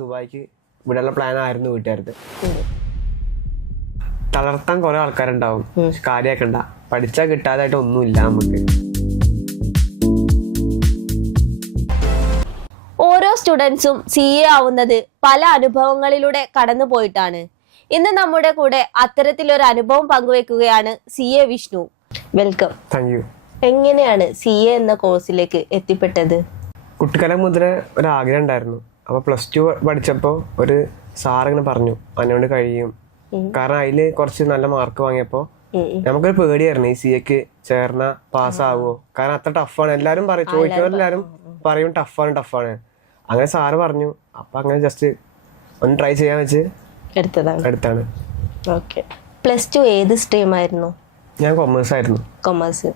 ദുബായിക്ക് വിടാനുള്ള പ്ലാൻ ആയിരുന്നു വീട്ടുകാർക്ക്. തളർത്താൻ കുറെ ആൾക്കാരുണ്ടാവും, കാര്യാക്കണ്ട, പഠിച്ചാൽ കിട്ടാതായിട്ട് ഒന്നുമില്ല നമുക്ക്. ഓരോ സ്റ്റുഡൻസും CA ആവുന്നത് പല അനുഭവങ്ങളിലൂടെ കടന്നു പോയിട്ടാണ്. ഇന്ന് നമ്മുടെ കൂടെ അത്തരത്തിലൊരു അനുഭവം പങ്കുവെക്കുകയാണ് CA Vishnu. Welcome. Thank you. എങ്ങനെയാണ് CA എന്ന കോഴ്സിലേക്ക് എത്തിപ്പെട്ടത്? കുട്ടിക്കാലം മുതലേ ഒരാഗ്രഹം ഉണ്ടായിരുന്നു. അപ്പോൾ +2 പഠിച്ചപ്പോൾ ഒരു സാറിങ്ങനെ പറഞ്ഞു അതിനോട് കഴിയും. കാരണം അതിൽ കുറച്ച് നല്ല മാർക്ക് വാങ്ങിയപ്പോൾ നമുക്കൊരു പേടിയായിരുന്നു ഈ CAക്ക് ചേർന്ന പാസ്സാവോ, കാരണം അത്ര ടഫാണ്. എല്ലാവരും പറയും, ചോദിക്കുന്നവരെല്ലാവരും പറയും ടഫാണ്. അങ്ങനെ സാറ് പറഞ്ഞു. അപ്പൊ അങ്ങനെ ജസ്റ്റ് ഒന്ന് ട്രൈ ചെയ്യാൻ വെച്ച് എടുത്താണ്. +2 ഏത് സ്ട്രീം ആയിരുന്നു? ഞാൻ കൊമേഴ്സ് ആയിരുന്നു. കൊമേഴ്സ്.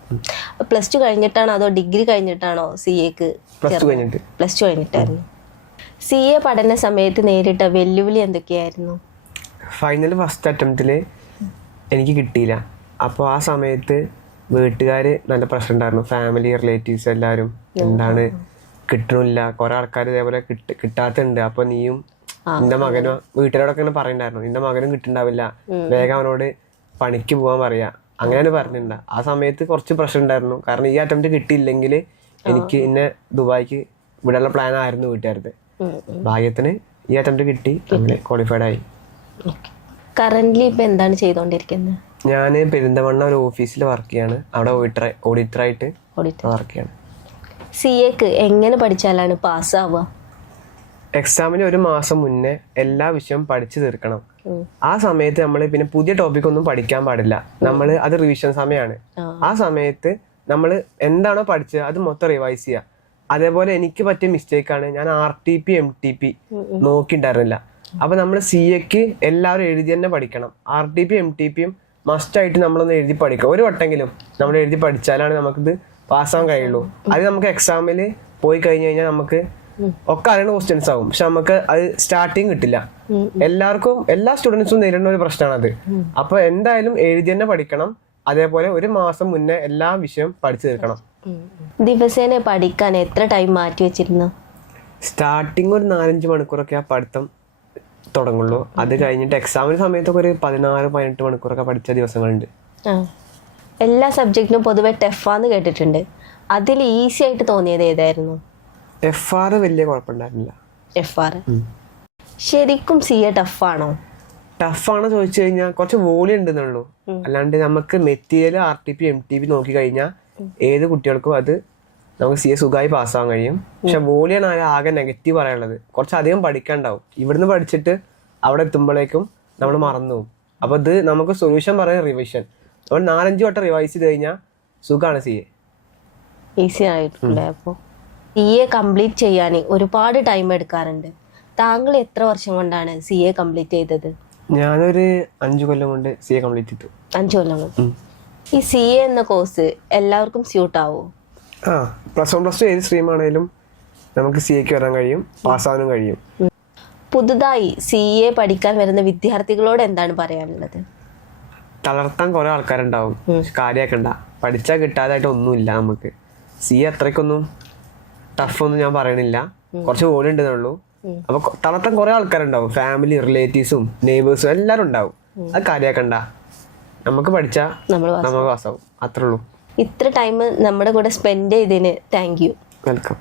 +2 കഴിഞ്ഞിട്ടാണോ അതോ ഡിഗ്രി കഴിഞ്ഞിട്ടാണോ CAക്ക്? +2 കഴിഞ്ഞിട്ടായിരുന്നു. CA പഠന സമയത്ത് നേരിട്ട വെല്ലുവിളി എന്തൊക്കെയായിരുന്നു? ഫൈനൽ ഫസ്റ്റ് അറ്റംപ്റ്റിൽ എനിക്ക് കിട്ടിയില്ല. അപ്പോൾ ആ സമയത്ത് വീട്ടുകാർ നല്ല പ്രശ്നം ഉണ്ടായിരുന്നു. ഫാമിലി റിലേറ്റീവ്സ് എല്ലാവരും എന്താണ് കിട്ടണില്ല, കുറെ ആൾക്കാർ ഇതേപോലെ കിട്ടാത്തുണ്ട്, അപ്പൊ നീയും നിന്റെ മകനോ വീട്ടുകാരോടൊക്കെ ഇങ്ങനെ പറയണ്ടായിരുന്നു, നിന്റെ മകനും കിട്ടുന്നുണ്ടാവില്ല, വേഗം അവനോട് പണിക്ക് പോകാൻ പറയാ, അങ്ങനെയാണ് പറഞ്ഞിട്ടുണ്ട്. ആ സമയത്ത് കുറച്ച് പ്രശ്നം ഉണ്ടായിരുന്നു. കാരണം ഈ അറ്റംപ്റ്റ് കിട്ടിയില്ലെങ്കിൽ എനിക്ക് ഇന്നെ ദുബായിക്ക് വിടാനുള്ള പ്ലാൻ ആയിരുന്നു വീട്ടുകാർക്ക്. ഭാഗ്യത്തിന് ഈ അറ്റംപ്റ്റ് കിട്ടി, അങ്ങനെ ക്വാളിഫൈഡ് ആയി. കറന്റ്ലി ഇപ്പൊ എന്താണ് ചെയ്തോണ്ടിരിക്കുന്നത്? ഞാൻ പെരിന്തമണ്ണ ഒരു ഓഫീസിൽ വർക്ക് ചെയ്യാണ്. അവിടെ ഓഡിറ്ററായിട്ട് വർക്ക് ചെയ്യാണ്. CAക്ക് എങ്ങനെ പഠിച്ചാലാണ് പാസ്സാവുക? എക്സാമിന് ഒരു മാസം മുന്നേ എല്ലാ വിഷയവും പഠിച്ചു തീർക്കണം. ആ സമയത്ത് നമ്മൾ പിന്നെ പുതിയ ടോപ്പിക് ഒന്നും പഠിക്കാൻ പാടില്ല. അത് റിവിഷൻ സമയമാണ്. ആ സമയത്ത് നമ്മൾ എന്താണോ പഠിച്ചത് അത് മൊത്തം റിവൈസ് ചെയ്യുക. അതേപോലെ എനിക്ക് പറ്റിയ മിസ്റ്റേക്കാണ്, ഞാൻ RTP MTP നോക്കിണ്ടായിരുന്നില്ല. അപ്പൊ നമ്മൾ CAക്ക് എല്ലാവരും എഴുതി തന്നെ പഠിക്കണം. RTP MTPയും മസ്റ്റായിട്ട് നമ്മളൊന്ന് എഴുതി പഠിക്കുക. ഒരു വട്ടെങ്കിലും നമ്മൾ എഴുതി പഠിച്ചാലാണ് നമുക്കിത് പാസ്സാവാൻ കഴിയുള്ളൂ. അത് നമുക്ക് എക്സാമിൽ പോയി കഴിഞ്ഞു കഴിഞ്ഞാൽ നമുക്ക് ഒക്കെ അറിയുന്ന ക്വസ്റ്റ്യൻസ് ആവും, പക്ഷെ നമുക്ക് അത് സ്റ്റാർട്ടിങ് കിട്ടില്ല. എല്ലാ സ്റ്റുഡൻസും നേരിടുന്ന ഒരു പ്രശ്നമാണ് അത്. അപ്പൊ എന്തായാലും എഴുതി തന്നെ പഠിക്കണം. അതേപോലെ ഒരു മാസം മുന്നേ എല്ലാ വിഷയവും പഠിച്ചു തീർക്കണം. ദിവസേന പഠിക്കാൻ എത്ര ടൈം മാറ്റി വെച്ചിരുന്നു? സ്റ്റാർട്ടിങ് ഒരു 4-5 മണിക്കൂറൊക്കെ ആ പഠിത്തം തുടങ്ങുള്ളൂ. അത് കഴിഞ്ഞിട്ട് എക്സാമിന് സമയത്തൊക്കെ ഒരു 16-18 മണിക്കൂറൊക്കെ പഠിച്ച ദിവസങ്ങളുണ്ട്. എല്ലാ സബ്ജക്റ്റിനും പൊതുവെ ടഫാന്ന് കേട്ടിട്ടുണ്ട്. അതിൽ ഈസി ആയിട്ട് തോന്നിയത് ഏതായിരുന്നു? FR വലിയ കുഴപ്പമുണ്ടായിരുന്നില്ല. FR ശരിക്കും CA ടഫാണോ? ടഫാണോ ചോദിച്ചു കഴിഞ്ഞാൽ കുറച്ച് വോളി ഉണ്ടെന്നുള്ളൂ. അല്ലാണ്ട് നമുക്ക് മെറ്റീരിയൽ RTP MTP നോക്കി കഴിഞ്ഞാൽ ഏത് കുട്ടികൾക്കും അത് നമുക്ക് CA സുഖമായി പാസ്സാവാൻ കഴിയും. പക്ഷെ വോളിയാണ് ആകെ നെഗറ്റീവ് പറയാനുള്ളത്. കുറച്ചധികം പഠിക്കാണ്ടാവും. ഇവിടുന്ന് പഠിച്ചിട്ട് അവിടെ എത്തുമ്പോഴേക്കും നമ്മൾ മറന്നു പോകും. അപ്പൊ ഇത് നമുക്ക് സൊല്യൂഷൻ പറയുന്നത് റിവിഷൻ. നമ്മൾ 4-5 വട്ടം റിവൈസ് ചെയ്ത് കഴിഞ്ഞാൽ സുഖമാണ് CA. ഈസി ആയിട്ടുണ്ട്. അപ്പോൾ CA കംപ്ലീറ്റ് ചെയ്യാൻ ഒരുപാട് ടൈം എടുക്കാറുണ്ട്. താങ്കൾ എത്ര വർഷം കൊണ്ടാണ് CA കംപ്ലീറ്റ് ചെയ്തത്? ഞാനൊരു 5 കൊല്ലം കൊണ്ട് CA കംപ്ലീറ്റ് ചെയ്തു. 5 കൊല്ലം കൊണ്ട്. ഈ CA എന്ന കോഴ്സ് എല്ലാവർക്കും സ്യൂട്ട് ആവോ? +1 +2 ഏത് സ്ട്രീം ആണെങ്കിലും നമുക്ക് CAക്ക് വരാൻ കഴിയും, പാസ്സാവാനും കഴിയും. പുതുതായി CA പഠിക്കാൻ വരുന്ന വിദ്യാർത്ഥികളോട് എന്താണ് പറയാനുള്ളത്? തളർത്താൻ കുറെ ആൾക്കാരുണ്ടാവും, കാര്യാക്കണ്ട, പഠിച്ചാൽ കിട്ടാതായിട്ട് ഒന്നുമില്ല നമുക്ക്. CA അത്രയ്ക്കൊന്നും ടഫൊന്നും ഞാൻ പറയണില്ല, കുറച്ച് വോളി ഉണ്ടെന്നുള്ളൂ. അപ്പൊ തളർത്താൻ കുറെ ആൾക്കാരുണ്ടാവും, ഫാമിലി റിലേറ്റീവ്സും നെയ്ബേഴ്സും എല്ലാവരും ഉണ്ടാവും. അത് കാര്യാക്കണ്ട, നമുക്ക് പഠിച്ചാൽ നമുക്ക് പാസ്സാവും, അത്രേ ഉള്ളൂ. ഇത്ര ടൈം നമ്മുടെ കൂടെ സ്പെൻഡ് ചെയ്തതിന് താങ്ക് യു. വെൽക്കം.